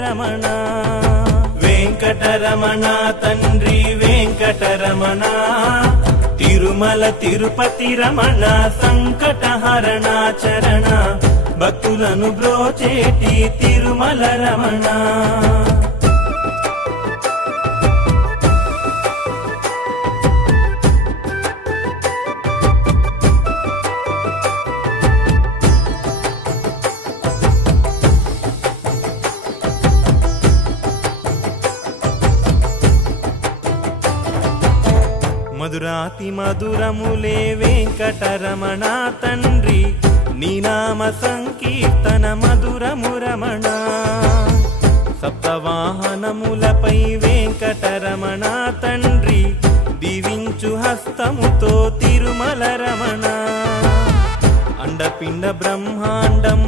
రమణ వెంకటరమణ తండ్రి వెంకటరమణ తిరుమల తిరుపతి రమణ సంకటహరణ చరణ భక్తులను బ్రోచేటి తిరుమల రమణ మధురాతి మధురములే వెంకటరమణ తండ్రి నీనామ సంకీర్తన మధురము రమణ సప్తవాహనములపై వెంకటరమణ తండ్రి దీవించు హస్తముతో తిరుమల రమణ అండపిండ బ్రహ్మాండం